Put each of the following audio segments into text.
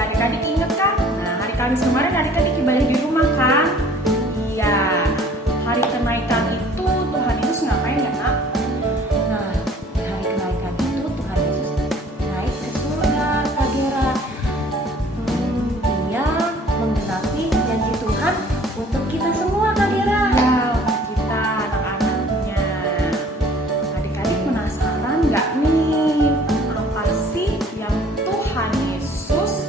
Ya adik-adik inget kan? Nah, hari Kamis kemarin adik-adik ibadah di rumah kan? Iya. Hari kenaikan itu Tuhan Yesus ngapain ya, Nak? Nah, hari kenaikan itu Tuhan Yesus naik ke surga, Kak Gera. Dia menggenapi janji Tuhan untuk kita semua, Kak Gera. Ya, untuk kita anak-anaknya. Adik-adik penasaran nggak nih? Apa sih yang Tuhan Yesus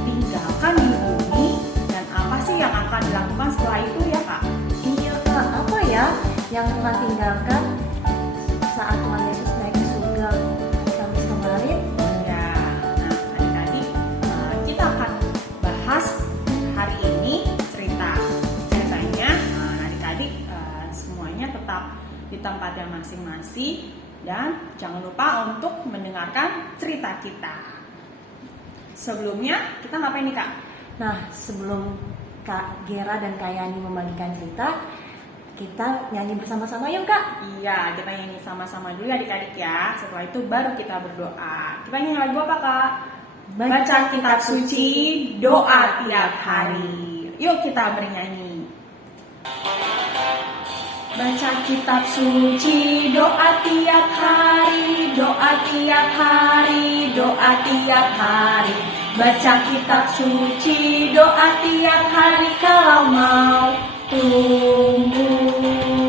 tinggalkan di bumi dan apa sih yang akan dilakukan setelah itu ya, Kak? Iya, Kak. Apa ya yang Tuhan tinggalkan saat Tuhan Yesus naik ke surga hari Kamis kemarin? Ya, nah adik-adik kita akan bahas hari ini ceritanya. Adik-adik semuanya tetap di tempat yang masing-masing dan jangan lupa untuk mendengarkan cerita kita. Sebelumnya kita ngapain nih, Kak? Nah, sebelum Kak Gera dan Kak Yani membagikan cerita, kita nyanyi bersama-sama yuk, Kak. Iya, kita nyanyi sama-sama dulu adik-adik ya. Setelah itu baru kita berdoa. Kita nyanyi lagu apa, Kak? Baca kitab suci, doa tiap hari. Yuk kita bernyanyi. Baca kitab suci, doa tiap hari, doa tiap hari, doa tiap hari. Baca kitab suci, doa tiap hari kalau mau tumbuh.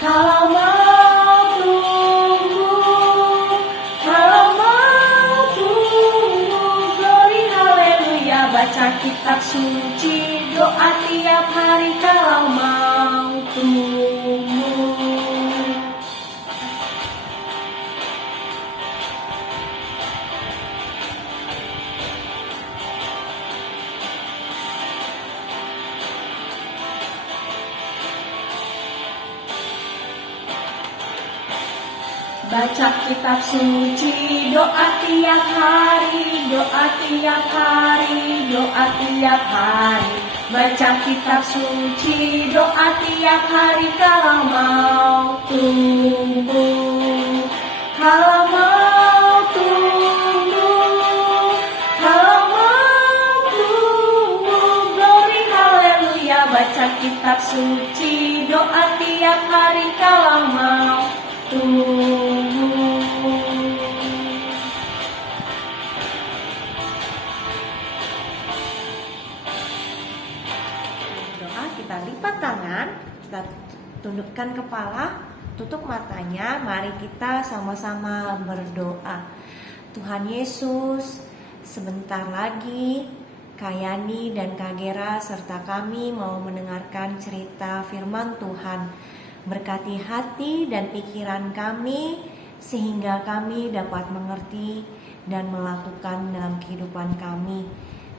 Kalau mau tumbuh, kalau mau tumbuh, glory haleluya. Baca kitab suci, doa tiap hari kalau mau tumbuh. Baca kitab suci, doa tiap hari, doa tiap hari, doa tiap hari. Baca kitab suci, doa tiap hari kalau mau tumbuh. Kalau mau tumbuh, kalau mau tumbuh, glory haleluya. Baca kitab suci, doa tiap hari kalau mau tumbuh. Doa, kita lipat tangan, kita tundukkan kepala, tutup matanya. Mari kita sama-sama berdoa. Tuhan Yesus, sebentar lagi Kak Yani dan Kak Gera serta kami mau mendengarkan cerita firman Tuhan. Berkati hati dan pikiran kami sehingga kami dapat mengerti dan melakukan dalam kehidupan kami.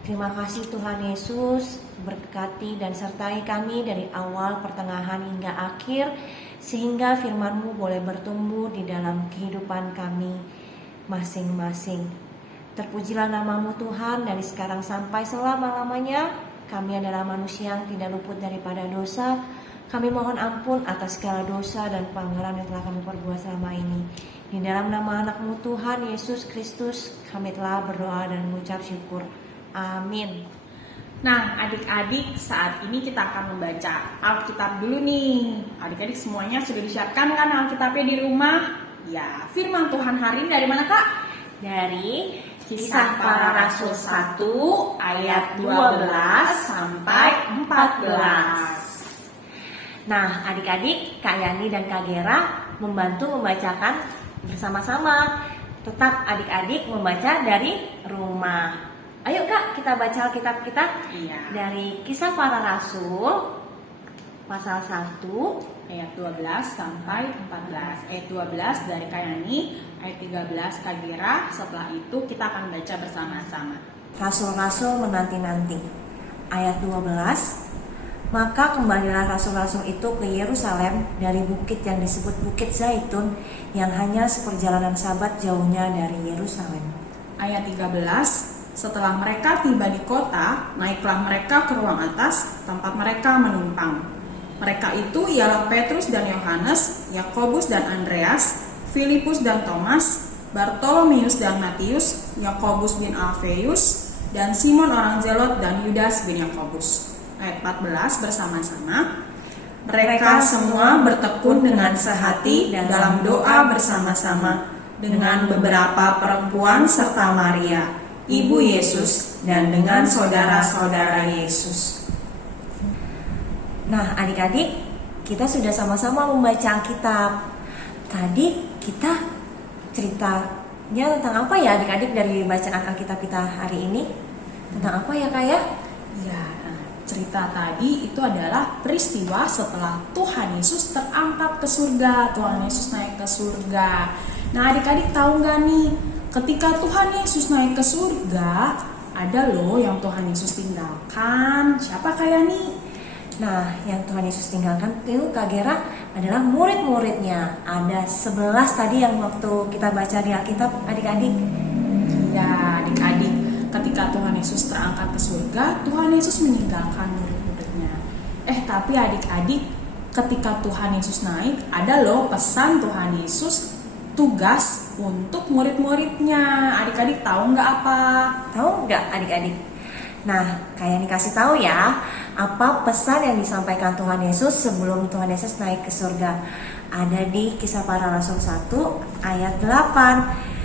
Terima kasih Tuhan Yesus, berkati dan sertai kami dari awal, pertengahan hingga akhir, sehingga firman-Mu boleh bertumbuh di dalam kehidupan kami masing-masing. Terpujilah nama-Mu Tuhan, dari sekarang sampai selama-lamanya. Kami adalah manusia yang tidak luput daripada dosa. Kami mohon ampun atas segala dosa dan pelanggaran yang telah kami perbuat selama ini. Di dalam nama anak-Mu Tuhan Yesus Kristus, kami telah berdoa dan mengucap syukur. Amin. Nah, adik-adik, saat ini kita akan membaca Alkitab dulu nih. Adik-adik semuanya sudah disiapkan kan Alkitabnya di rumah? Ya, firman Tuhan hari ini dari mana, Kak? Dari Kisah Para Rasul 1 ayat 12 sampai 14. Nah, adik-adik, Kak Yani dan Kak Gera membantu membacakan bersama-sama. Tetap adik-adik membaca dari rumah. Ayo Kak, kita baca Alkitab kita. Iya. Dari Kisah Para Rasul pasal 1 Ayat 12 sampai 14. Ayat 12 dari Kak Yani, ayat 13 Kak Gera. Setelah itu kita akan baca bersama-sama. Rasul-rasul menanti-nanti. Ayat 12. Maka kembalilah rasul-rasul itu ke Yerusalem dari bukit yang disebut Bukit Zaitun, yang hanya seperjalanan sabat jauhnya dari Yerusalem. Ayat 13. Setelah mereka tiba di kota, naiklah mereka ke ruang atas, tempat mereka menumpang. Mereka itu ialah Petrus dan Yohanes, Yakobus dan Andreas, Filipus dan Thomas, Bartolomeus dan Matius, Yakobus bin Alfeus, dan Simon orang Zelot, dan Yudas bin Yakobus. Ayat 14 bersama-sama. Mereka semua bertekun dengan sehati dalam doa bersama-sama dengan beberapa perempuan serta Maria, ibu Yesus, dan dengan saudara-saudara Yesus. Nah, adik-adik, kita sudah sama-sama membaca Alkitab. Tadi kita ceritanya tentang apa ya adik-adik dari bacaan Alkitab kita hari ini? Tentang apa ya Kak ya? Ya, cerita tadi itu adalah peristiwa setelah Tuhan Yesus terangkat ke surga. Tuhan Yesus naik ke surga. Nah, adik-adik tahu nggak nih, ketika Tuhan Yesus naik ke surga, ada loh yang Tuhan Yesus tinggalkan. Siapa kayak nih? Nah, yang Tuhan Yesus tinggalkan itu Kak Gera adalah murid-muridnya. Ada 11 tadi yang waktu kita baca di Alkitab adik-adik. Ya, adik-adik, ketika Tuhan Yesus terangkat ke surga, Tuhan Yesus meninggalkan murid-muridnya. Tapi adik-adik, ketika Tuhan Yesus naik, ada loh pesan Tuhan Yesus, tugas untuk murid-muridnya. Adik-adik tahu nggak apa? Tahu nggak adik-adik? Nah, kayak dikasih tahu ya, apa pesan yang disampaikan Tuhan Yesus sebelum Tuhan Yesus naik ke surga. Ada di Kisah Para Rasul 1 ayat 8.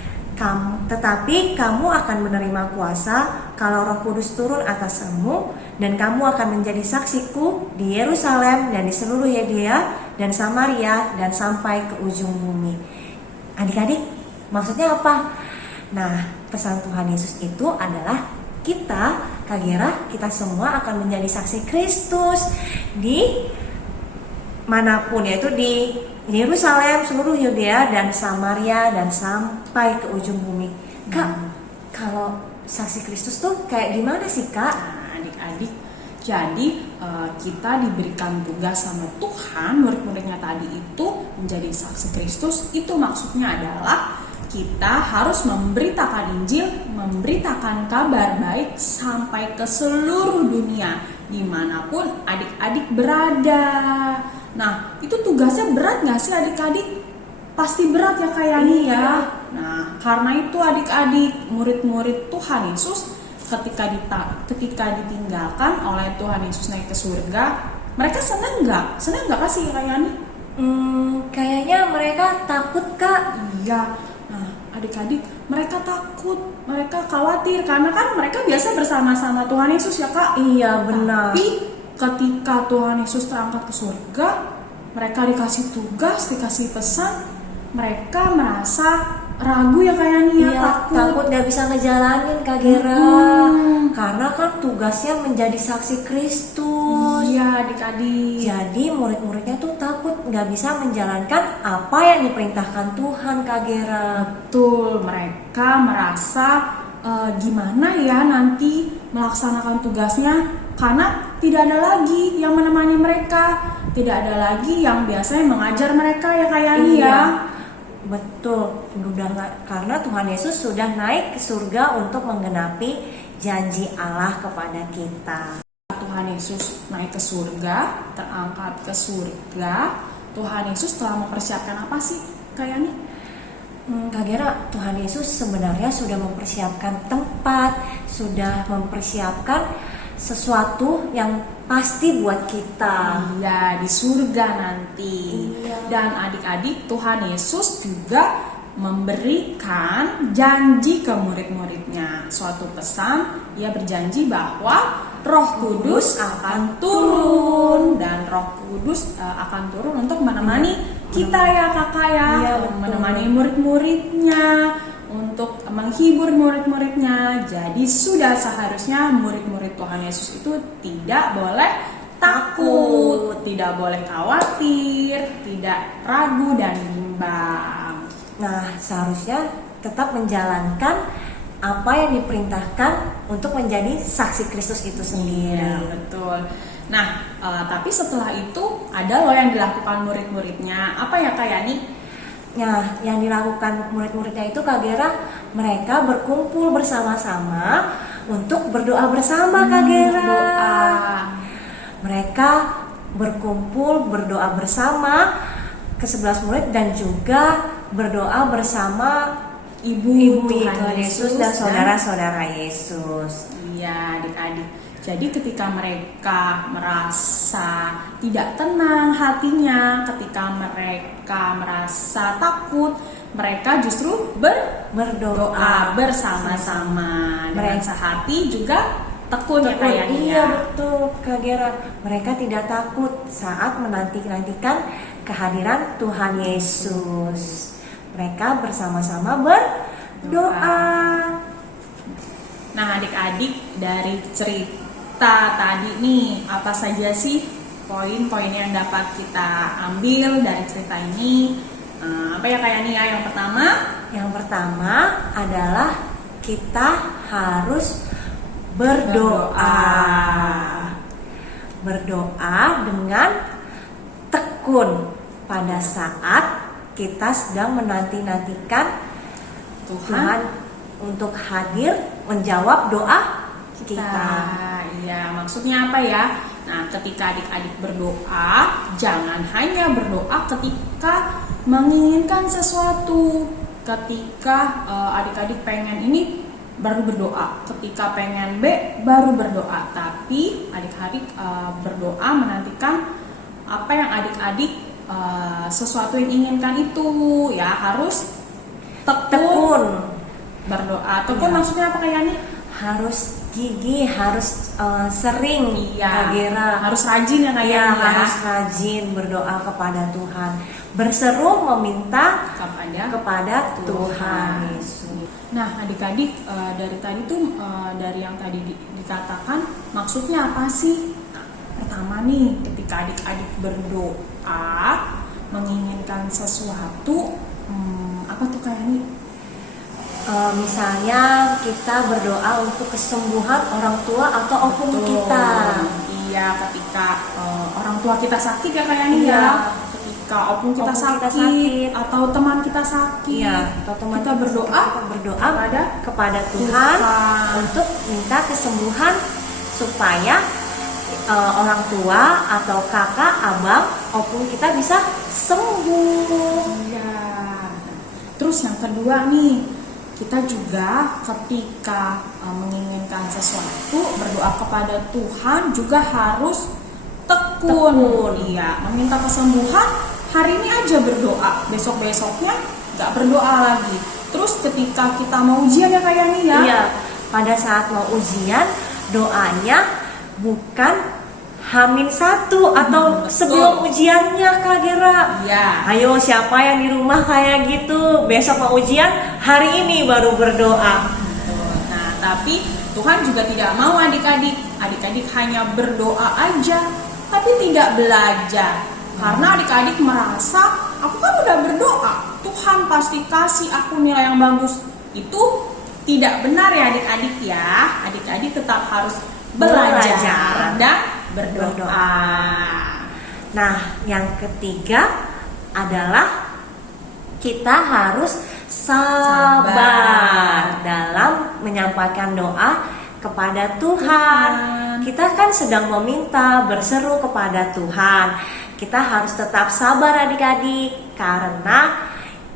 Tetapi kamu akan menerima kuasa kalau Roh Kudus turun atas kamu, dan kamu akan menjadi saksiku di Yerusalem dan di seluruh Yudea dan Samaria dan sampai ke ujung bumi. Adik-adik, maksudnya apa? Nah, pesan Tuhan Yesus itu adalah kita, Kak Gera, kita semua akan menjadi saksi Kristus di manapun, yaitu di Yerusalem, seluruh Yudea dan Samaria dan sampai ke ujung bumi. Kak, kalau saksi Kristus tuh kayak gimana sih Kak? Nah, adik-adik, jadi kita diberikan tugas sama Tuhan, murid-muridnya tadi itu menjadi saksi Kristus. Itu maksudnya adalah kita harus memberitakan Injil, memberitakan kabar baik sampai ke seluruh dunia, dimanapun adik-adik berada. Nah, itu tugasnya berat gak sih adik-adik? Pasti berat ya kayaknya ya. Nah, karena itu adik-adik, murid-murid Tuhan Yesus ketika ditinggalkan oleh Tuhan Yesus naik ke surga, mereka senang gak? Senang gak sih kayaknya? Kayaknya mereka takut Kak. Iya. Nah, adik-adik, mereka takut, mereka khawatir karena kan mereka biasa bersama-sama Tuhan Yesus ya Kak. Iya benar. Tapi ketika Tuhan Yesus terangkat ke surga, mereka dikasih tugas, dikasih pesan, mereka merasa ragu ya kayaknya, takut gak bisa ngejalanin Kak Gera. Karena kan tugasnya menjadi saksi Kristus. Iya adik-adik. Jadi murid-muridnya tuh takut gak bisa menjalankan apa yang diperintahkan Tuhan Kak Gera. Betul, mereka merasa gimana ya nanti melaksanakan tugasnya, karena tidak ada lagi yang menemani mereka, tidak ada lagi yang biasanya mengajar mereka ya kayaknya ya. Betul, karena Tuhan Yesus sudah naik ke surga untuk menggenapi janji Allah kepada kita. Tuhan Yesus naik ke surga, terangkat ke surga, Tuhan Yesus telah mempersiapkan apa sih kayaknya? Kak Gera, Tuhan Yesus sebenarnya sudah mempersiapkan tempat, sudah mempersiapkan sesuatu yang pasti buat kita. Iya, di surga nanti. Iya. Dan adik-adik, Tuhan Yesus juga memberikan janji ke murid-muridnya. Suatu pesan, ia berjanji bahwa Roh Kudus akan turun, dan Roh Kudus akan turun untuk menemani kita ya kakak ya, menemani murid-muridnya, untuk menghibur murid-muridnya. Jadi sudah seharusnya murid-murid Tuhan Yesus itu tidak boleh takut, tidak boleh khawatir, tidak ragu dan bimbang. Nah, seharusnya tetap menjalankan apa yang diperintahkan untuk menjadi saksi Kristus itu sendiri. Ya, betul. Nah, tapi setelah itu ada loh yang dilakukan murid-muridnya. Apa ya Kak Yani? Nah, yang dilakukan murid-muridnya itu Kak Gera, mereka berkumpul bersama-sama untuk berdoa bersama Kak Gera. Mereka berkumpul berdoa bersama ke 11 murid dan juga berdoa bersama Ibu Tuhan Yesus dan saudara-saudara Yesus. Iya, adik-adik. Jadi ketika mereka merasa tidak tenang hatinya, ketika mereka merasa takut, mereka justru berdoa bersama-sama dengan sehati juga tekun ya kayaknya. Iya betul Kak Gera. Mereka tidak takut saat menanti-nantikan kehadiran Tuhan Yesus. Mereka bersama-sama berdoa. Nah adik-adik, dari cerita tadi nih, apa saja sih poin-poin yang dapat kita ambil dari cerita ini? Apa ya kayak nih ya? Yang pertama adalah kita harus berdoa dengan tekun pada saat kita sedang menanti-nantikan Tuhan untuk hadir menjawab doa kita. Iya, maksudnya apa ya? Nah, ketika adik-adik berdoa, jangan hanya berdoa ketika menginginkan sesuatu. Ketika adik-adik pengen ini baru berdoa, ketika pengen B baru berdoa. Tapi adik-adik berdoa menantikan apa yang adik-adik sesuatu yang inginkan itu ya harus tekun berdoa. Tekun maksudnya apa kayak nih? Harus gigih, harus sering, Kak Gera. Harus rajin ya kayaknya. Harus rajin berdoa kepada Tuhan, berseru meminta kepada Tuhan Yesus. Nah adik-adik, dari tadi tuh dari yang tadi dikatakan maksudnya apa sih? Pertama nih, ketika adik-adik berdoa menginginkan sesuatu, apa tuh kayak nih? Misalnya kita berdoa untuk kesembuhan orang tua atau opung kita. Iya, ketika orang tua kita sakit ya kayak nih ya. Ketika opung kita sakit atau teman kita sakit, atau teman kita berdoa kepada Tuhan untuk minta kesembuhan supaya orang tua atau kakak, abang, opung kita bisa sembuh. Iya. Terus yang kedua nih, kita juga ketika menginginkan sesuatu, berdoa kepada Tuhan juga harus tekun. Iya, meminta kesembuhan hari ini aja berdoa, besok-besoknya nggak berdoa lagi. Terus ketika kita mau ujian ya kayak nih ya. Iya, pada saat mau ujian doanya bukan H-1 atau sebelum ujiannya Kak Gera. Iya. Ayo siapa yang di rumah kayak gitu, besok mau ujian, hari ini baru berdoa. Nah, tapi Tuhan juga tidak mau adik-adik hanya berdoa aja, tapi tidak belajar. Karena adik-adik merasa, aku kan udah berdoa, Tuhan pasti kasih aku nilai yang bagus. Itu tidak benar ya adik-adik ya. Adik-adik tetap harus belajar dan berdoa. Nah, yang ketiga adalah kita harus sabar dalam menyampaikan doa kepada Tuhan. Kita kan sedang meminta, berseru kepada Tuhan. Kita harus tetap sabar adik-adik karena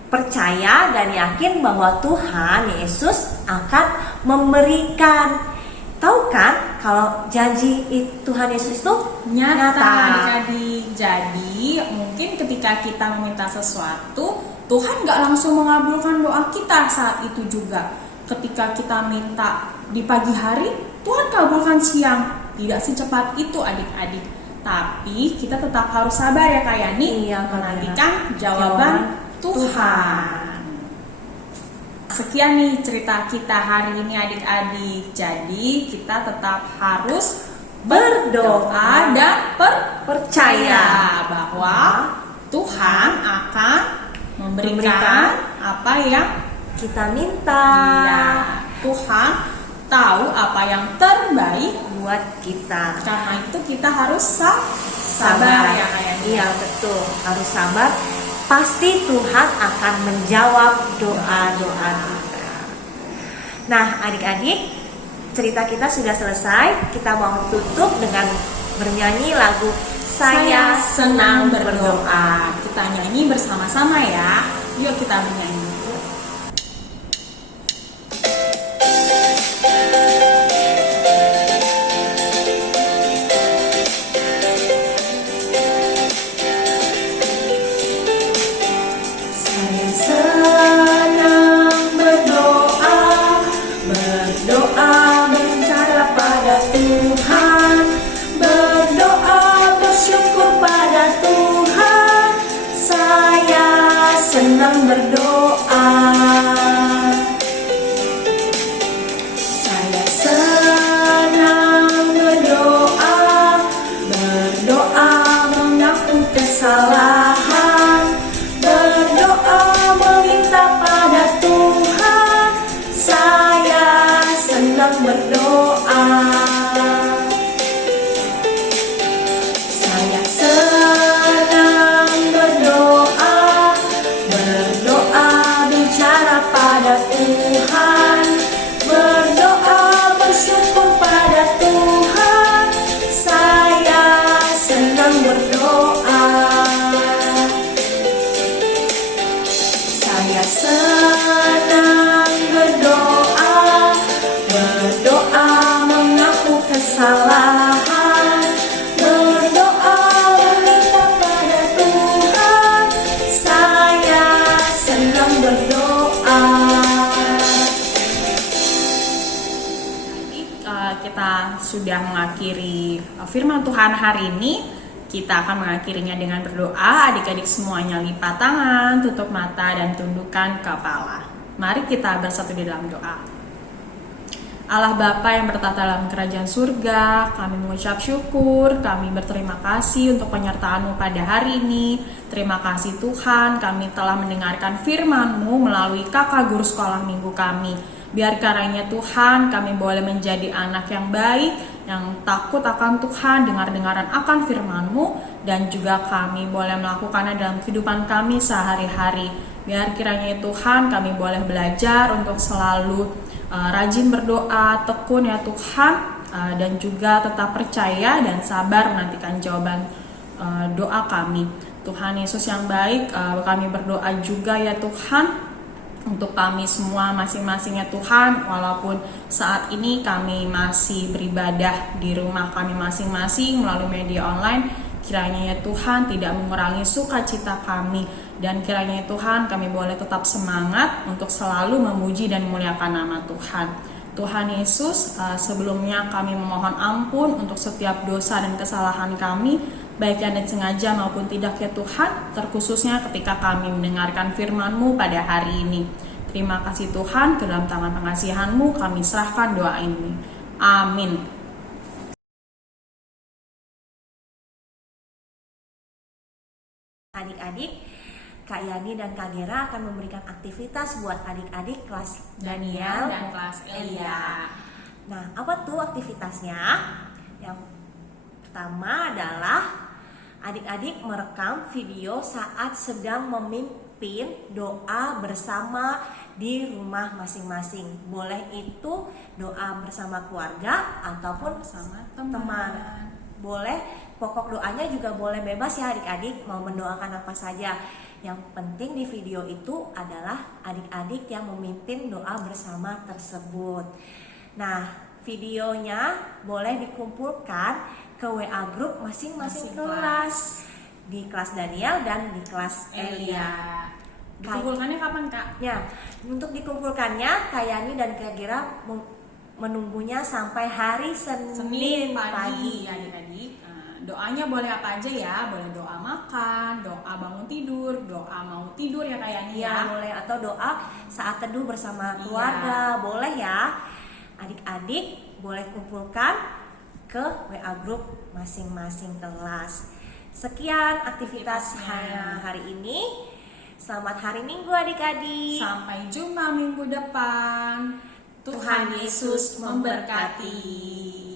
percaya dan yakin bahwa Tuhan Yesus akan memberikan. Tahu kan kalau janji Tuhan Yesus itu nyata adik-adik. Jadi mungkin ketika kita meminta sesuatu, Tuhan gak langsung mengabulkan doa kita saat itu juga. Ketika kita minta di pagi hari, Tuhan kabulkan siang. Tidak secepat itu adik-adik. Tapi kita tetap harus sabar ya Kak Yani, menantikan jawaban Tuhan. Sekian nih cerita kita hari ini adik-adik. Jadi kita tetap harus berdoa dan percaya bahwa Tuhan akan memberikan apa yang kita minta. Ya, Tuhan tahu apa yang terbaik buat kita. Karena itu kita harus sabar ya kayak Iya betul, harus sabar. Pasti Tuhan akan menjawab doa-doa kita. Nah adik-adik, cerita kita sudah selesai. Kita mau tutup dengan bernyanyi lagu Saya Senang Berdoa. Kita nyanyi bersama-sama ya. Yuk kita bernyanyi. Saya senang berdoa, berdoa bicara pada Tuhan, berdoa bersyukur pada Tuhan. Saya senang berdoa. Saya senang berdoa, berdoa mengaku kesalahan, berdoa meminta pada Tuhan. Saya senang berdoa. Kita sudah mengakhiri firman Tuhan hari ini. Kita akan mengakhirinya dengan berdoa. Adik-adik semuanya lipat tangan, tutup mata, dan tundukkan kepala. Mari kita bersatu di dalam doa. Allah Bapa yang bertata dalam kerajaan surga, kami mengucap syukur, kami berterima kasih untuk penyertaan-Mu pada hari ini. Terima kasih Tuhan, kami telah mendengarkan firman-Mu melalui kakak guru sekolah minggu kami. Biar karenanya Tuhan, kami boleh menjadi anak yang baik, yang takut akan Tuhan, dengar-dengaran akan firman-Mu, dan juga kami boleh melakukannya dalam kehidupan kami sehari-hari. Biar kiranya Tuhan, kami boleh belajar untuk selalu rajin berdoa, tekun ya Tuhan, dan juga tetap percaya dan sabar menantikan jawaban doa kami. Tuhan Yesus yang baik, kami berdoa juga ya Tuhan, untuk kami semua masing-masing ya Tuhan, walaupun saat ini kami masih beribadah di rumah kami masing-masing melalui media online, kiranya ya Tuhan tidak mengurangi sukacita kami, dan kiranya ya Tuhan kami boleh tetap semangat untuk selalu memuji dan memuliakan nama Tuhan. Tuhan Yesus, sebelumnya kami memohon ampun untuk setiap dosa dan kesalahan kami, baik yang disengaja maupun tidak ya Tuhan, terkhususnya ketika kami mendengarkan firman-Mu pada hari ini. Terima kasih Tuhan, ke dalam tangan pengasihan-Mu kami serahkan doa ini. Amin. Adik-adik, Kak Yani dan Kak Gera akan memberikan aktivitas buat adik-adik kelas Daniel dan kelas Elia. Nah, apa tuh aktivitasnya? Yang pertama adalah adik-adik merekam video saat sedang memimpin doa bersama di rumah masing-masing. Boleh itu doa bersama keluarga ataupun Bersama teman. Boleh, pokok doanya juga boleh bebas ya adik-adik, mau mendoakan apa saja. Yang penting di video itu adalah adik-adik yang memimpin doa bersama tersebut. Nah, videonya boleh dikumpulkan ke WA grup masing-masing kelas. Di kelas Daniel dan di kelas Elia. Dikumpulkannya kapan Kak? Ya, untuk dikumpulkannya Kak Yani dan Kak Gira menunggunya sampai hari Senin pagi. Adik-adik. Doanya boleh apa aja ya? Boleh doa makan, doa bangun tidur, doa mau tidur ya Kak Yani Ya, boleh, atau doa saat teduh bersama keluarga, boleh ya. Adik-adik boleh kumpulkan ke WA grup masing-masing kelas. Sekian aktivitas hari ini. Selamat hari Minggu adik-adik. Sampai jumpa minggu depan. Tuhan Yesus memberkati.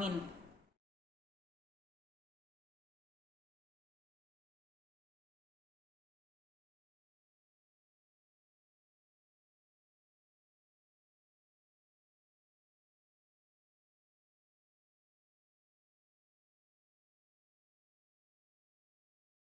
Amin.